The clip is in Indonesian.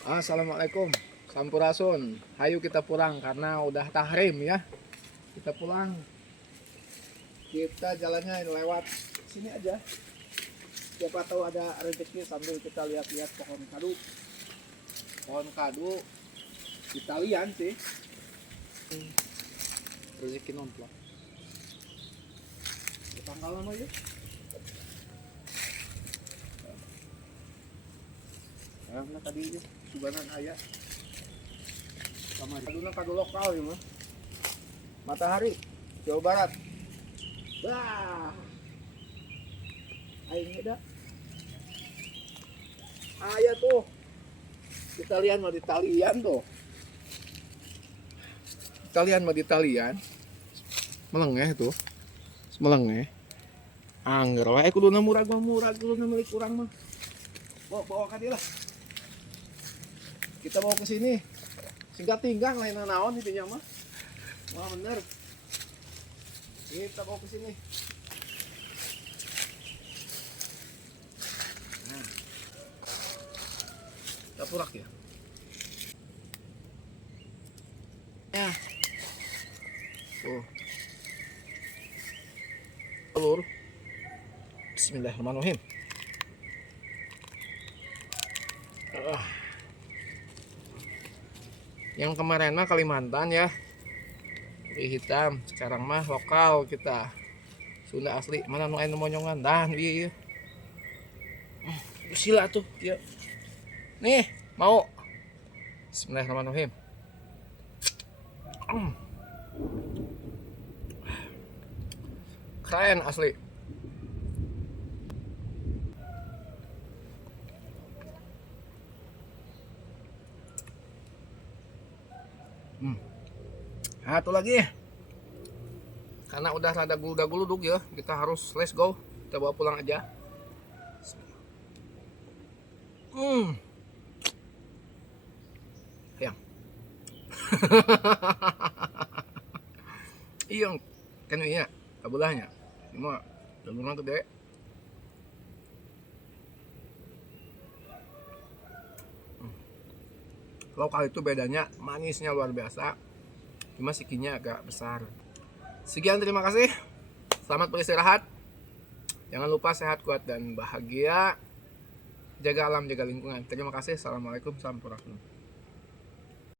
Assalamualaikum, Sampurasun. Hayu kita pulang karena udah tahrim ya. Kita pulang. Kita jalannya lewat sini aja. Siapa tahu ada rezeki sambil kita lihat-lihat pohon kadu. Pohon kadu Italian sih. Rezeki nomplok. Tanggal lama ya. Karena tadi suganan ayah sama kaduna kadu lokal ya mah. Matahari Jawa Barat. Wah. Aing ada. Ayah tuh. Italian mah di Italian tuh. Italian mah di Italian. Melengeh tuh. Melengeh. Angger wae kuduna murag kuduna milik urang mah. Bawa ka dia lah. Kita bawa ke sini. Singkat tinggal lain naon itu nya mah. Wah bener. Kita bawa ke sini. Nah. Kita purak ya. Ya. Tuh. Telur. Bismillahirrahmanirrahim. Yang kemarin mah Kalimantan ya, putih hitam. Sekarang mah lokal kita, Sunda asli. Mana nu aya monyongan dah ieu. Sila tuh ya. Nih, mau. Bismillahirrahmanirrahim. Keren asli. Satu lagi. Karena udah rada guludug ya, kita harus let's go. Kita bawa pulang aja. Yang. Iya, kan iya, kabulahnya. Cuma telurnya gede. Lokal itu bedanya manisnya luar biasa. Cuma sikinya agak besar. Sekian, terima kasih. Selamat beristirahat. Jangan lupa sehat, kuat, dan bahagia. Jaga alam, jaga lingkungan. Terima kasih. Assalamualaikum. Salam